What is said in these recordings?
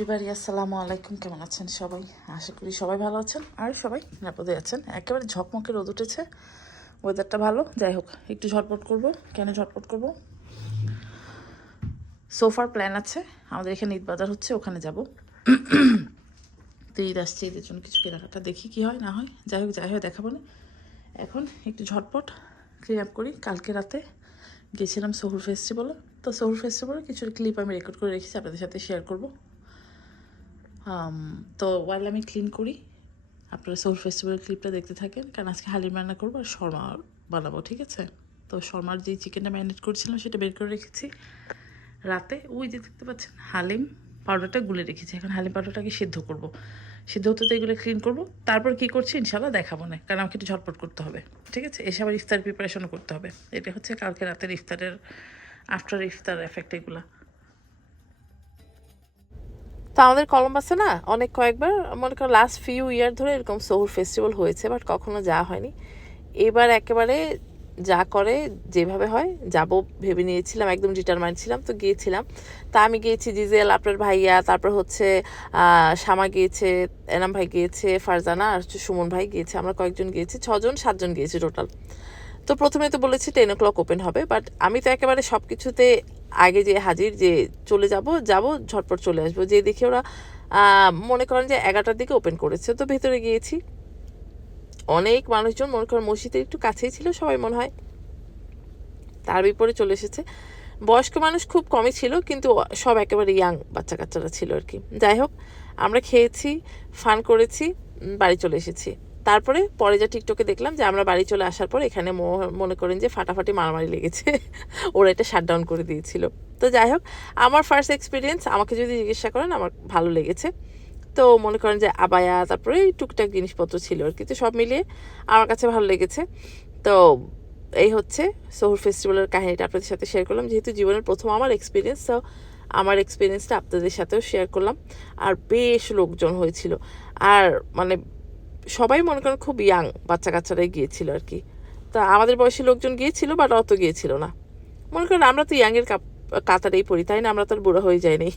Everybody আসসালামু আলাইকুম, কেমন আছেন সবাই? আশা করি সবাই ভালো আছেন আর সবাই নিরাপদে আছেন। একেবারে ঝকমকে রোদ উঠেছে, ওয়েদারটা ভালো। যাই হোক, একটু ঝটপট করব। কেন ঝটপট করব? সোফার প্ল্যান আছে, আমাদের এখানে ঈদ বাজার হচ্ছে, ওখানে যাব। তো ঈদ আসছে, ঈদের জন্য কিছু কেনাকাটা, দেখি কি হয় না হয়। যাই হোক, যাই হয় দেখাবো না। এখন একটু ঝটপট ক্লিন আপ করি। কালকে রাতে গেছিলাম সহুর ফেস্টিভ্যালে, তো সহুর ফেস্টিভ্যালে কিছু ক্লিপ আমি রেকর্ড করে রেখেছি, আপনাদের সাথে শেয়ার করব। তো ওয়াইল আমি ক্লিন করি, আপনারা সহুর ফেস্টিভ্যালের ক্লিপটা দেখতে থাকেন, কারণ আজকে হালিম রান্না করবো আর শর্মা বানাবো, ঠিক আছে? তো শর্মার যে চিকেনটা ম্যারিনেট করেছিলাম সেটা বের করে রেখেছি রাতে। ওই যে দেখতে পাচ্ছেন হালিম পাউডারটা গুলে রেখেছি। এখন হালিম পাউডারটাকে সিদ্ধ করব, সিদ্ধ হতে তো এগুলো ক্লিন করবো, তারপর কী করছি ইনশাল্লাহ দেখাবো না, কারণ আমাকে একটু ঝটপট করতে হবে, ঠিক আছে? এসে আবার ইফতার প্রিপারেশনও করতে হবে। এটা হচ্ছে কালকে রাতের ইফতারের আফটার ইফতার এফেক্ট এগুলা। তো আমাদের কলম্বাসে না অনেক কয়েকবার মনে করো লাস্ট ফিউ ইয়ার ধরে এরকম সহুর ফেস্টিভ্যাল হয়েছে, বাট কখনো যাওয়া হয়নি। এবার একেবারে যা করে যেভাবে হয় যাব ভেবে নিয়েছিলাম, একদম ডিটারমাইন্ড ছিলাম, তো গিয়েছিলাম। তা আমি গিয়েছি, জিজেল, আপনার ভাইয়া, তারপর হচ্ছে শামা গিয়েছে, এনাম ভাই গিয়েছে, ফারজানা আর হচ্ছে সুমন ভাই গিয়েছে, আমরা কয়েকজন গিয়েছি, 6-7জন গিয়েছি টোটাল। তো প্রথমে তো বলেছি 10 o'clock ওপেন হবে, বাট আমি তো একেবারে সব কিছুতে আগে যে হাজির, যে চলে যাব ঝটপট চলে আসবো। যে দেখি ওরা মনে করেন যে 11টার দিকে ওপেন করেছে, তো ভেতরে গিয়েছি, অনেক মানুষজন, মনে করেন মসজিদের একটু কাছেই ছিল সবাই মনে হয়। তার বিপরীতে চলে এসেছে, বয়স্ক মানুষ খুব কমই ছিল, কিন্তু সব একেবারে ইয়াং বাচ্চা কাচ্চারা ছিল আর কি। যাই হোক, আমরা খেয়েছি, ফান করেছি, বাড়ি চলে এসেছি। তারপরে পরে যা টিকটকে দেখলাম যে আমরা বাড়ি চলে আসার পর এখানে মনে করেন যে ফাটাফাটি মারামারি লেগেছে। ওরা এটা শাটডাউন করে দিয়েছিল। তো যাই হোক, আমার ফার্স্ট এক্সপিরিয়েন্স, আমাকে যদি জিজ্ঞাসা করেন, আমার ভালো লেগেছে। তো মনে করেন যে আবায়া, তারপরে টুকটাক জিনিসপত্র ছিল আর কি, তো সব মিলিয়ে আমার কাছে ভালো লেগেছে। তো এই হচ্ছে সহুর ফেস্টিভ্যালের কাহিনীটা আপনাদের সাথে শেয়ার করলাম, যেহেতু জীবনের প্রথম আমার এক্সপিরিয়েন্স, তো আমার এক্সপিরিয়েন্সটা আপনাদের সাথেও শেয়ার করলাম। আর বেশ লোকজন হয়েছিল, আর মানে সবাই মনে করেন খুব ইয়াং বাচ্চা কাচ্চারাই গিয়েছিল আর কি। তা আমাদের বয়সী লোকজন গিয়েছিল, বাট অত গিয়েছিল না। মনে করেন আমরা তো ইয়াংয়ের কাতারেই পড়ি, তাই না? আমরা তো আর বুড়ো হয়ে যাইনি।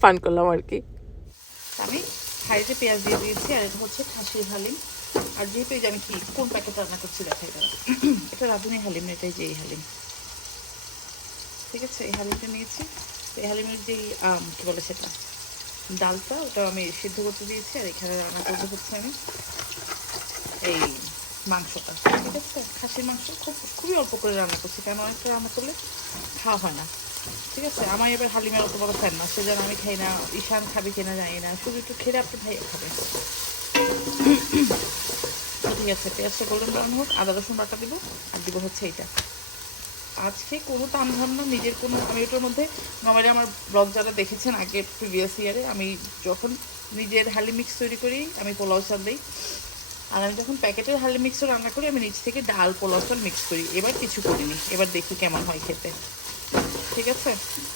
ফান করলাম আর কি। আমি হাঁড়িতে পেঁয়াজ দিয়ে দিয়েছি, আর এটা হচ্ছে খাসির হালিম। আর যেহেতু এই যে আমি কি কোন প্যাকেট রান্না করছি দেখা এটা এটা রাঁধুনি হালিম, এটাই যে এই হালিম, ঠিক আছে? এই হালিমটা নিয়েছি। এই হালিমের যেই কী বলে সেটা ডালটা, ওটা আমি সিদ্ধ করতে দিয়েছি। আর এখানে রান্না করতে হচ্ছে আমি এই মাংসটা, ঠিক আছে? খাসির মাংস খুবই অল্প করে রান্না করছি, কারণ অনেকটা রান্না করলে খাওয়া হয় না, ঠিক আছে? আমার এবার হালিমের অত বড় ফ্যান না, সেজন্য আমি খাই না। ঈশান খাবে কিনা জানি না, শুধু একটু খেলে আপনার ভাইয়া খাবে। ঠিক আছে, পেঁয়াজটা গোল্ডেন ব্রাউন হোক, আদা রসুন বাটা দিব, আর দিব হচ্ছে এইটা। আজকে কোনো টানধাম না, নিজের কোনো, আমি ওটার মধ্যে নর্মালি আমার ব্লগ যারা দেখেছেন আগে প্রিভিয়াস ইয়ারে, আমি যখন নিজের হালি মিক্স তৈরি করি আমি পোলাও চাল দিই, আর আমি যখন প্যাকেটের হালি মিক্সও রান্না করি আমি নিচ থেকে ডাল পোলাও চাল মিক্স করি। এবার কিছু করিনি, এবার দেখি কেমন হয় খেতে, ঠিক আছে?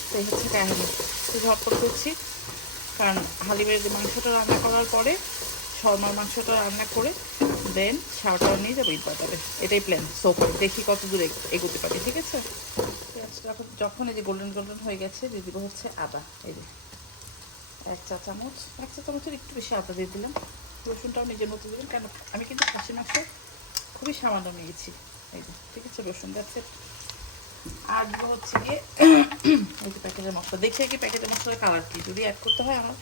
তো এই হচ্ছে কাহিনি। তো ঝটপট করছি, কারণ হালিমের মাংসটা রান্না করার পরে শর্মার মাংসটা রান্না করে দেন শাওটাও নিয়ে যাবো ঈদ বাজারে, এটাই প্ল্যান। সো দেখি কত দূর এগোতে পারি, ঠিক আছে? পেঁয়াজটা যখন এই যে গোল্ডেন গোল্ডেন হয়ে গেছে, দিয়ে দিব হচ্ছে আদা। এই যে 1 চা চামচ, 1 চা চামচের একটু বেশি আদা দিয়ে দিলাম। রসুনটাও নিজের মতো দেবেন, কেন আমি কিন্তু খাসির মাংস খুবই সামান্য নিয়েছি। এই যে, ঠিক আছে, রসুন যাচ্ছে। আর দিব হচ্ছে গিয়ে এই যে প্যাকেটের মশলা, দেখে কি প্যাকেটের মশলার কালার কি, যদি অ্যাড করতে হয় আমার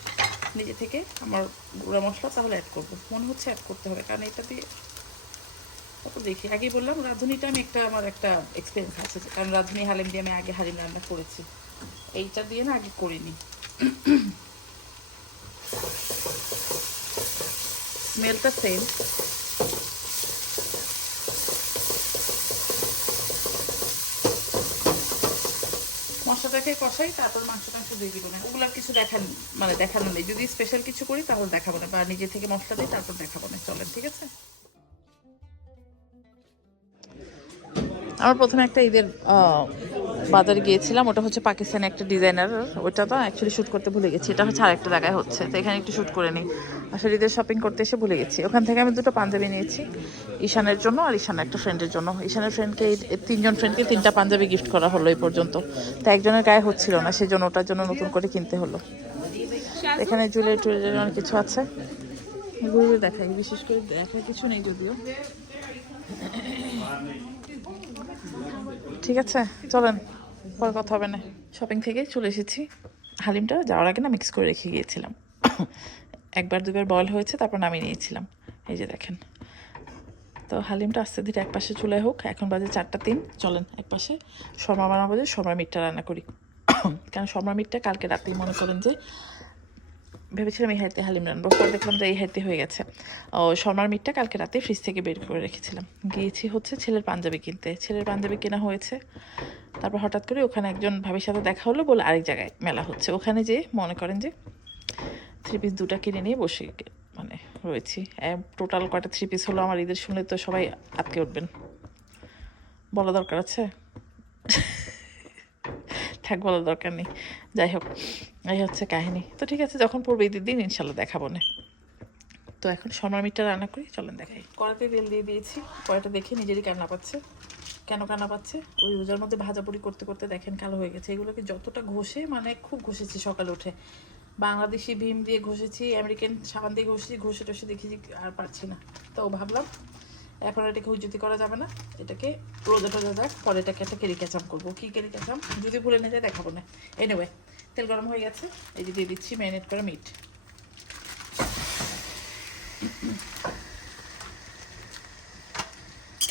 নিজে থেকে আমার গুঁড়া মশলা, তাহলে অ্যাড করবো, মনে হচ্ছে অ্যাড করতে হবে, কারণ এটা দিয়ে তারপর দেখি। আগেই বললাম রাঁধুনিটা আমি আমার একটা এক্সপিরিয়েন্স আছে, কারণ রাঁধুনি হালিম দিয়ে আমি আগে হালিম রান্না করেছি, এইটা দিয়ে না আগে করিনি। স্মেলটা সেম। মশলাটাকে কষাই, তারপর মাংস দিয়ে দিব না, ওগুলো কিছু দেখানো নেই। যদি স্পেশাল কিছু করি তাহলে দেখাবো না, বা নিজে থেকে মশলা দিই তারপর দেখাবো না, চলেন, ঠিক আছে? আমরা প্রথমে একটা ঈদের বাজারে গিয়েছিলাম, ওটা হচ্ছে পাকিস্তানি একটা ডিজাইনার, ওটা তো অ্যাকচুয়ালি শ্যুট করতে ভুলে গেছি, এটা হচ্ছে আরেকটা জায়গায় হচ্ছে, তো এখানে একটু শ্যুট করে নিই। আসলে ঈদের শপিং করতে এসে ভুলে গেছি। ওখান থেকে আমি 2টো পাঞ্জাবি নিয়েছি, ঈশানের জন্য আর ঈশানের একটা ফ্রেন্ডের জন্য। ঈশানের ফ্রেন্ডকে 3জন ফ্রেন্ডকে 3টা পাঞ্জাবি গিফট করা হলো এই পর্যন্ত, তো একজনের গায়ে হচ্ছিল না, সেজন্য ওটার জন্য নতুন করে কিনতে হলো। এখানে জুয়েলারি অনেক কিছু আছে, এগুলো দেখাই, বিশেষ করে দেখার কিছু নেই যদিও। ঠিক আছে চলেন, পরে কথা হবে না। শপিং থেকে চলে এসেছি। হালিমটা যাওয়ার আগে না মিক্স করে রেখে গিয়েছিলাম, একবার দুবার বয়েল হয়েছে, তারপর নামিয়ে নিয়েছিলাম। এই যে দেখেন, তো হালিমটা আস্তে ধীরে এক পাশে চুলায় হোক। এখন বাজে 4টা 3। চলেন এক পাশে শর্মা বানাবো, যে শর্মা মিটটা রান্না করি। কারণ শর্মা মিটটা কালকে রাতেই মনে করেন যে ভেবেছিলাম এই হাইতে হালিম রান্নাবো, পরে দেখলাম যে এই হাইতে হয়ে গেছে। ও শর্মার মিটটা কালকে রাতে ফ্রিজ থেকে বের করে রেখেছিলাম। গিয়েছি হচ্ছে ছেলের পাঞ্জাবি কিনতে, ছেলের পাঞ্জাবি কেনা হয়েছে। তারপর হঠাৎ করে ওখানে একজন ভাবির সাথে দেখা হলো, বলে আরেক জায়গায় মেলা হচ্ছে, ওখানে যে মনে করেন যে 3 পিস 2টা কিনে নিয়ে বসে মানে রয়েছি। টোটাল কয়টা 3 পিস হলো আমার, ঈদের শুনলে তো সবাই আটকে উঠবেন, বলা দরকার আছে? থাক, বলার দরকার নেই। যাই হোক, এই হচ্ছে কাহিনী। তো ঠিক আছে, যখন পড়বে ঈদের দিন ইনশাল্লাহ দেখাবো না। তো এখন শর্মার মিটটা রান্না করি, চলেন দেখাই। কড়াতে তেল দিয়ে দিয়েছি, কড়াইটা দেখে নিজেরই কান্না পাচ্ছে। কেন কান্না পাচ্ছে? ওই রোজার মধ্যে ভাজাপুরি করতে করতে দেখেন কালো হয়ে গেছে। এগুলোকে যতটা ঘষে, মানে খুব ঘষেছি সকালে উঠে, বাংলাদেশি ভীম দিয়ে ঘষেছি, আমেরিকান সাবান দিয়ে ঘষেছি, ঘষে টষে দেখেছি আর পারছি না। তো ভাবলাম এখন এটাকে হুজুতি করা যাবে না, এটাকে রোজা টোজা যাক, পরে এটাকে একটা কেরি ক্যাচাম করবো। কী কেরি ক্যাচাম যদি ভুলে নিয়ে যায় দেখাবো না। এনিওয়ে, তেল গরম হয়ে গেছে, এই যে দিয়ে দিচ্ছি ম্যারিনেট করা মিট।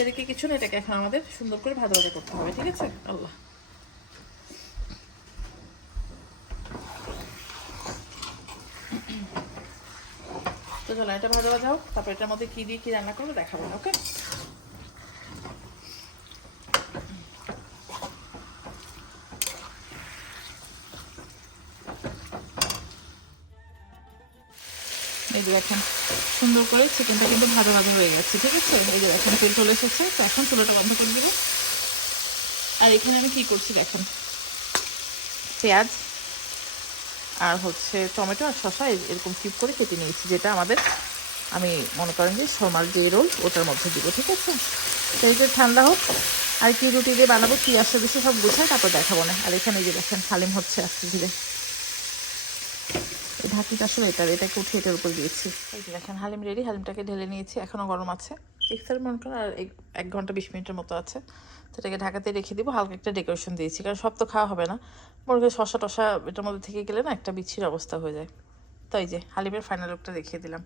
এটাকে কিছু না, এটাকে এখন আমাদের সুন্দর করে ভাজা ভাজা করতে হবে। ঠিক আছে? আল্লাহ, তো চলো এটা ভাজা ভাজা হোক, তারপর এটার মধ্যে কী দিয়ে কী রান্না করবো দেখাবো। ওকে, এই যে দেখেন সুন্দর করে চিকেনটা কিন্তু ভাজা ভাজা হয়ে গেছে। ঠিক আছে, এই যে দেখেন তেল চলে এসেছে। তো এখন চুলাটা বন্ধ করে দিব। আর এখানে আমি কি করছি দেখেন, পেঁয়াজ আর হচ্ছে টমেটো আর শসা এরকম কিউব করে কেটে নিয়েছি, যেটা আমাদের আমি মনে করেন যে শর্মার যে রোল ওটার মধ্যে দিব। ঠিক আছে, তো এই যে ঠান্ডা হোক, আর কি রুটি দিয়ে বানাবো, কি আসতে দিচ্ছে সব গুছাই, তারপর দেখাবো না। আর এখানে যে দেখেন হালিম হচ্ছে আস্তে ধীরে, এই ঢাকিটা আসলে এটাকে উঠিয়ে এটার উপর দিয়েছি। এই যে দেখেন হালিম রেডি, হালিমটাকে ঢেলে নিয়েছি, এখনও গরম আছে। ইফতার মনে করেন আর 1 ঘন্টা 20 মিনিটের মতো আছে। তো এটাকে ঢাকাতে রেখে দিব। হালকা একটা ডেকোরেশন দিয়েছি, কারণ সব তো খাওয়া হবে না। মনে করি শসা টসা এটার মধ্যে থেকে গেলে না একটা বিচ্ছির অবস্থা হয়ে যায়। তো এই যে হালিমের ফাইনাল লুকটা দেখিয়ে দিলাম।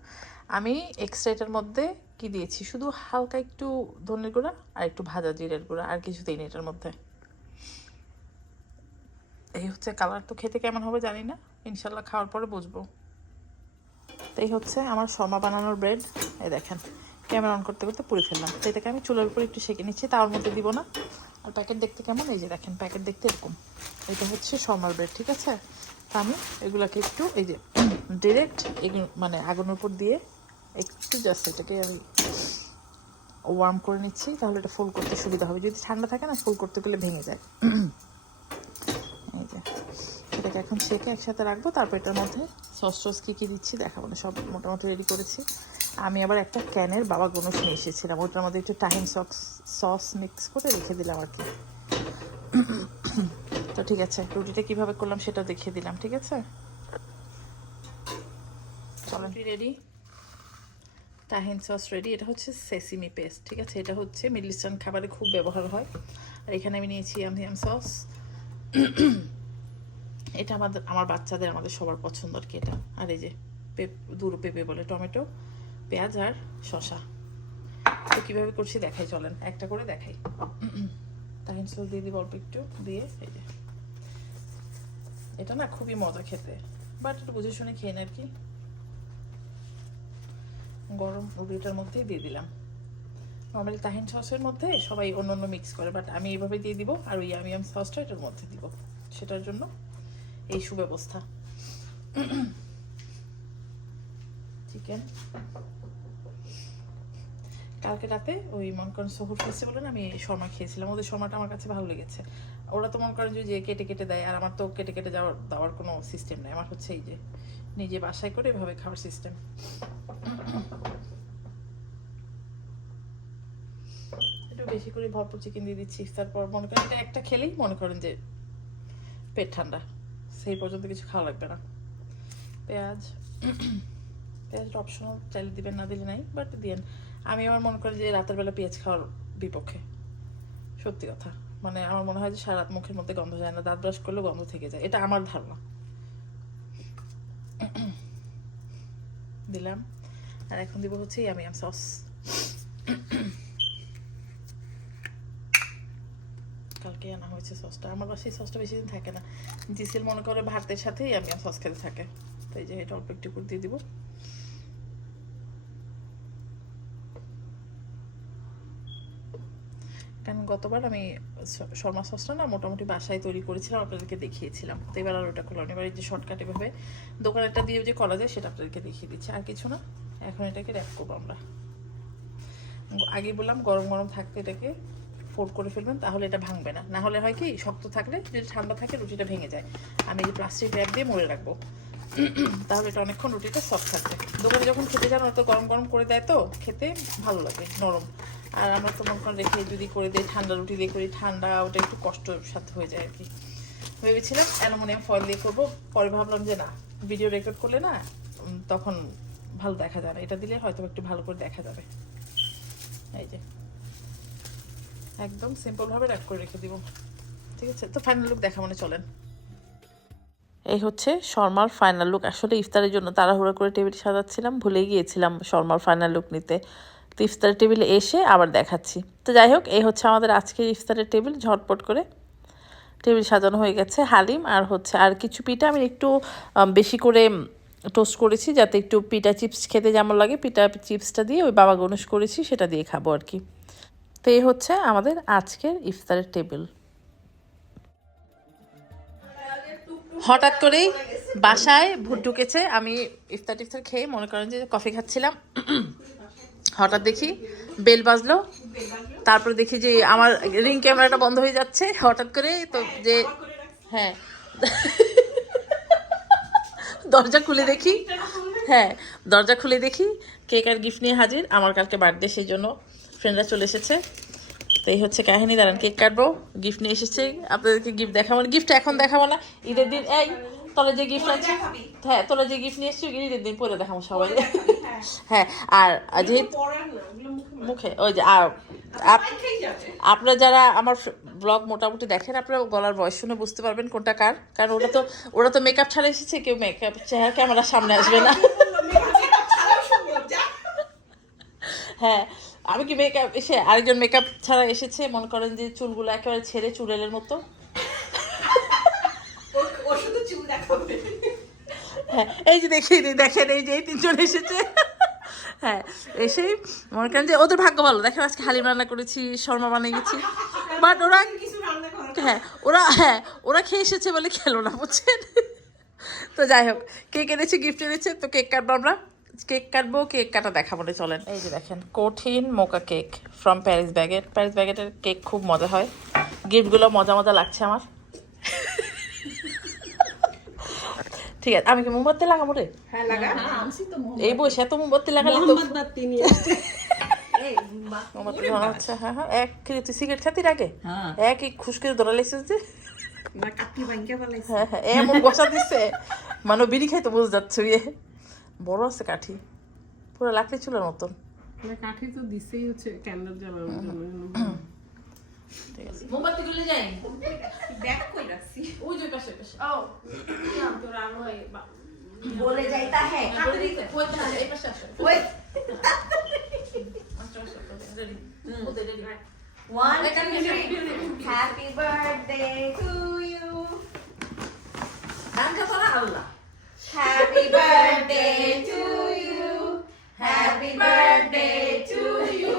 আমি এক্সট্রা এটার মধ্যে কি দিয়েছি, শুধু হালকা একটু ধনের গুঁড়া আর একটু ভাজা জিরের গুঁড়া, আর কিছু দিইনি এটার মধ্যে। এই হচ্ছে কালার। তো খেতে কেমন হবে জানি না, ইনশাল্লাহ খাওয়ার পরে বুঝবো। তো এই হচ্ছে আমার শর্মা বানানোর ব্রেড। এই দেখেন ক্যামেরা অন করতে করতে পুড়ে ফেললাম। তো এটাকে আমি চুলার উপরে একটু সেঁকে নিচ্ছি, তার মধ্যে দিব না। আর প্যাকেট দেখতে কেমন, এই যে দেখেন প্যাকেট দেখতে এরকম। এটা হচ্ছে শর্মার ব্রেড। ঠিক আছে, তো আমি এগুলোকে একটু এই যে ডিরেক্ট মানে আগুনের উপর দিয়ে একটু জাস্ট এটাকে আমি ওয়ার্ম করে নিচ্ছি, তাহলে এটা ফোল্ড করতে সুবিধা হবে। যদি ঠান্ডা থাকে না, ফোল্ড করতে গেলে ভেঙে যায়। এই যে এটাকে এখন সেঁকে একসাথে রাখবো, তারপর এটার মধ্যে সস কী দিচ্ছি দেখাবো না, সব মোটামুটি রেডি করেছি। আমি আবার একটা ক্যানের বাবা গনুশ নিয়ে এসেছিলাম, ওটার মধ্যে একটু টাহিন সস মিক্স করে রেখে দিলাম আর কি। তো ঠিক আছে, রুটিটা কীভাবে করলাম সেটা দেখিয়ে দিলাম। ঠিক আছে, চলেন রেডি, টাহিন সস রেডি। এটা হচ্ছে সেসিমি পেস্ট। ঠিক আছে, এটা হচ্ছে মিডল ইস্টার্ন খাবারে খুব ব্যবহার হয়। আর এখানে আমি নিয়েছি ইয়াম সস। এটা আমার বাচ্চাদের, আমাদের সবার পছন্দ আর কি এটা। আর এই যে দুটো পেঁপে বলে, টমেটো, পেঁয়াজ আর শসা। তো কীভাবে করছি দেখাই, চলেন একটা করে দেখাই। তাহিন সস দিয়ে দিব অল্প একটু দিয়ে। এই যে এটা না খুবই মজা খেতে, বাট একটু বুঝে শুনে খেয়ে না আর কি। গরম রুটিটার মধ্যেই দিয়ে দিলাম। নর্মালি তাহিন সসের মধ্যে সবাই অন্য অন্য মিক্স করে, বাট আমি এইভাবে দিয়ে দিব। আর ওই ইয়াম সসটা এটার মধ্যে দিব, সেটার জন্য এই সুব্যবস্থা। চিকেন কালকে রাতে ওই মনে করেন সহুর ফেস্টিভ্যালে আমি শর্মা খেয়েছিলাম, ওদের শর্মাটা আমার কাছে ভালো লেগেছে। ওরা তো মনে করেন যে কেটে কেটে দেয়, আর আমার তো কেটে কেটে দেওয়ার কোনো সিস্টেম নেই। আমার হচ্ছে এই যে নিজে বাসায় করে এভাবে খাওয়ার সিস্টেম। একটু বেশি করে ভরপুর চিকেন দিয়ে দিচ্ছি। তারপর মনে করেন এটা একটা খেলেই মনে করেন যে পেট ঠান্ডা, সেই পর্যন্ত কিছু খাওয়া লাগবে না। পেঁয়াজ পেঁয়াজটা অপশনাল, চাইলে দিবেন না দিলে নাই, বাট দিয়েন। আমি আমার মনে করি যে রাতের বেলা পেঁয়াজ খাওয়ার বিপক্ষে, সত্যি কথা। মানে আমার মনে হয় যে সারা রাত মুখের মধ্যে গন্ধ যায় না, দাঁত ব্রাশ করলে গন্ধ থেকে যায়, এটা আমার ধারণা। দিলাম। আর এখন দিব হচ্ছে ইয়ামিয়াম সস। কালকে আনা হয়েছে সসটা, আমার বাসায় সসটা বেশি দিন থাকে না। জিসিল মনে করে ভাতের সাথে ইয়ামিয়াম সস খেতে থাকে, তাই যে এটা অল্প একটু করে দিয়ে দিব। কারণ গতবার আমি শর্মা সসটা না মোটামুটি বাসায় তৈরি করেছিলাম, আপনাদেরকে দেখিয়েছিলাম। তো এবার আর ওটা করলাম, এবার এই যে শর্টকাট এভাবে দোকানেরটা দিয়ে যে করা যায় সেটা আপনাদেরকে দেখিয়ে দিচ্ছি, আর কিছু না। এখন এটাকে র্যাপ করবো আমরা। আগেই বললাম গরম গরম থাকতে এটাকে ফোল্ড করে ফেলবেন, তাহলে এটা ভাঙবে না। না হলে হয় কি, শক্ত থাকলে যদি ঠান্ডা থাকে রুটিটা ভেঙে যায়। আমি এই প্লাস্টিক র্যাপ দিয়ে মুড়ে রাখবো, তাহলে এটা অনেকক্ষণ রুটিটা সফট থাকবে। দোকানে যখন খেতে যান তো গরম গরম করে দেয়, তো খেতে ভালো লাগে, নরম। আর আমরা তো মনে করেন রেখে যদি করে দিই, ঠান্ডা রুটি দিয়ে করি, ঠান্ডা ওটা একটু কষ্টর সাথে হয়ে যায় আর কি। ভেবেছিলাম অ্যালুমিনিয়াম ফয়েল দিয়ে করবো, পরে ভাবলাম যে না, ভিডিও রেকর্ড করলে না তখন ভালো দেখা যায় না, এটা দিলে হয়তো একটু ভালো করে দেখা যাবে। এই যে একদম সিম্পলভাবে র্যাপ করে রেখে দিব, ঠিক আছে? তো ফাইনাল লুক দেখা, মানে চলেন। এই হচ্ছে শর্মার ফাইনাল লুক। আসলে ইফতারের জন্য তাড়াহুড়ো করে টেবিল সাজাচ্ছিলাম, ভুলে গিয়েছিলাম শর্মার ফাইনাল লুক নিতে। তো ইফতারের টেবিলে এসে আবার দেখাচ্ছি। তো যাই হোক, এই হচ্ছে আমাদের আজকের ইফতারের টেবিল। ঝটপট করে টেবিল সাজানো হয়ে গেছে। হালিম আর হচ্ছে আর কিছু পিঠা আমি একটু বেশি করে টোস্ট করেছি, যাতে একটু পিঠা চিপস খেতে যেমন লাগে, পিঠা চিপসটা দিয়ে ওই বাবা গণেশ করেছি, সেটা দিয়ে খাবো আর কি। তো এই হচ্ছে আমাদের আজকের ইফতারের টেবিল। হঠাৎ করেই বাসায় ভূত ঢুকেছে। আমি ইফতার টিফতার খেয়ে মনে করেন যে কফি খাচ্ছিলাম, হঠাৎ দেখি বেল বাজলো। তারপরে দেখি যে আমার রিং ক্যামেরাটা বন্ধ হয়ে যাচ্ছে হঠাৎ করে। তো যে হ্যাঁ, দরজা খুলে দেখি, হ্যাঁ দরজা খুলে দেখি কেক আর গিফট নিয়ে হাজির। আমার কালকে বার্থডে, সেই জন্য ফ্রেন্ডরা চলে এসেছে। তো এই হচ্ছে কাহিনী। দাঁড়ান, কেক কাটবো, গিফট নিয়ে এসেছে, আপনাদেরকে গিফট দেখাবো। গিফট এখন দেখাবো না, ঈদের দিন। এই তোরা যে গিফট আছে, হ্যাঁ তোরা যে গিফট নিয়ে এসছিস ঈদের দিন পরে দেখাবো সবাই। হ্যাঁ, আর যেহেতু মুখে ওই যে আপনারা যারা আমার ব্লগ মোটামুটি দেখেন, আপনারা গলার ভয়েস শুনে বুঝতে পারবেন কোনটা কার। কারণ ওরা তো মেকআপ ছাড়া এসেছে, কেউ মেকআপ চেহারা ক্যামেরার সামনে আসবে না। হ্যাঁ, আমি কি মেকআপ এসে আরেকজন মেকআপ ছাড়া এসেছে, মনে করেন যে চুলগুলো একেবারে ছেড়ে চুড়েলের মতো। হ্যাঁ, এই যে দেখেন এই যে এই তিনজন এসেছে। হ্যাঁ, এসেই মনে করেন যে ওদের ভাগ্য ভালো, দেখেন আজকে হালিম রান্না করেছি, শর্মা বানিয়ে গেছি। বাট ওরা খেয়ে এসেছে বলে খেলো না, বুঝছেন? তো যাই হোক, কেক এনেছে, গিফট এনেছে, তো কেক কাটবো আমরা। কেক কাটবো, কেক কাটা দেখাবো না, চলেন। এই যে দেখেন কঠিন mocha cake from Paris baguette. Paris ব্যাগেটের কেক খুব মজা হয়, গিফটগুলো মজা মজা লাগছে আমার। ঠিক আছে, আমি কি মোমবাতি লাগাবো রে? এই বসে এত মোমবাতি লাগালে তো মোমবাতি ধরা হচ্ছে। হ্যাঁ হ্যাঁ, এক তুই সিগারেট খাতির আগে একই খুশকে ধরা লেগেছিস যে। হ্যাঁ হ্যাঁ, এমন বসা দিচ্ছে মানে বিড়ি খাইতে বোঝা যাচ্ছে। ইয়ে বড় আছে কাঠি, পুরো লাকড়ি চুলের মতন। কাঠি তো দিছেই হচ্ছে ক্যান্ডেল জ্বালানোর জন্য। ঠিক আছে, মোমবাতি গুলো যাই ব্যাক কই রাখছি ওই যে পাশে পাশে। ও তো রাম হয় বলে যাইতা है হাতে দিতে ওই পাশে এই পাশে আসো ওই রেডি ওদের ready 1 2 3 happy birthday to you. গানটা তোরা আল্লাহ। Happy birthday to you, happy birthday to you,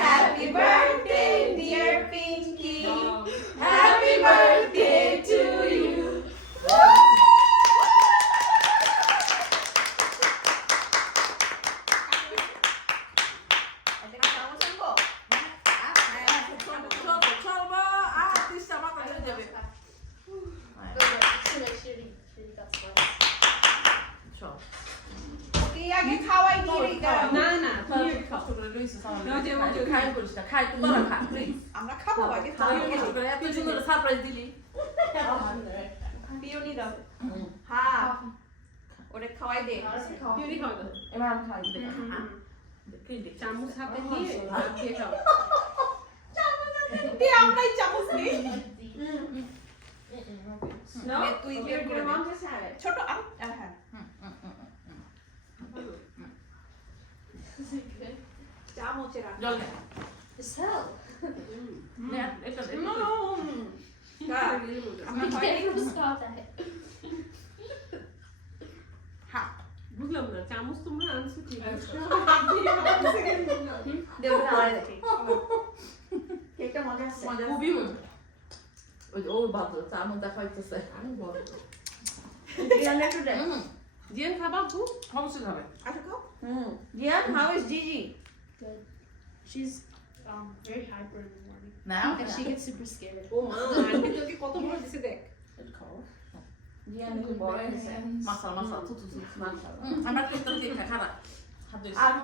happy birthday dear Pinky, happy birthday to you. ওরে খাওয়াই দে কেউই খাওয়া দাও। এবার আমি খাই দিই চামচ হাতে নিয়ে হাত দিয়ে খাও। আমরাই চামচ নিই তুই বের করে দে ছোট হ্যাঁ চামচের জল দে It's hell. এটা দে We can't stop that. বুঝলাম না, চামচ তোমরা আনছো ঠিক আছে। দে ওরে খাওয়াই দে কেকটা মজা আছে খুবই মজা ওই যে ও বাবা চামচ দেখা হইতেছে আমি বড় জিয়ান একটু দে জিয়ান খাবা খুব? অবশ্যই খাবে আচ্ছা খাও জিয়ান হাউ ইজ জিজি Good. She's very hyper in the morning. না And she gets super scared. ও মা, আন্টি তোকে কত বড় দিছে দেখ। জিয়ান একটু বড় হয়েছে মাশাআল্লাহ মাশাআল্লাহ তুই মাশাআল্লাহ আমরা কেক তো কেক খারা হাত